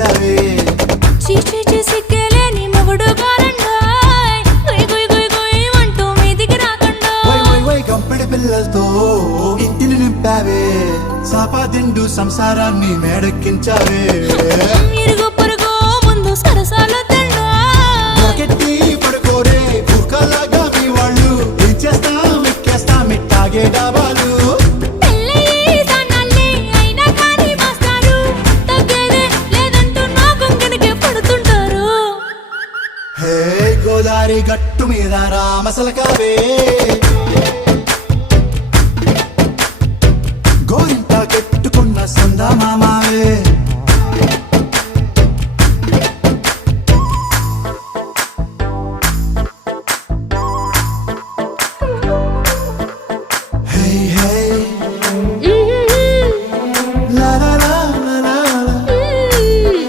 నింపావే సిగ్గలేని మొగుడు గారండాయ్ గుయ్ గుయ్ గుయ్ గుయ్ అంటూ మీదికి రాకుండా గంపెడి పిల్లలతో ఇంటిని నింపావే సాపాదిండు సంసారాన్ని మేడెక్కించావే ఇరుగు పొరుగు ముందు సరసాలొద్దండా రాకెట్టి పడుకోరే భూకాలాగా మీ వాళ్ళు ఏం చేస్తాం ఎక్కేస్తాం ఇట్టాగే డాబాలు పెళ్ళయి సన్నాళ్ళే అయినా కానీ మాస్తారు తగ్గేదే లేదంటూ నా కొంగనికే పడుతుంటారు హే గోదారి గట్టు మీద రామసలకావే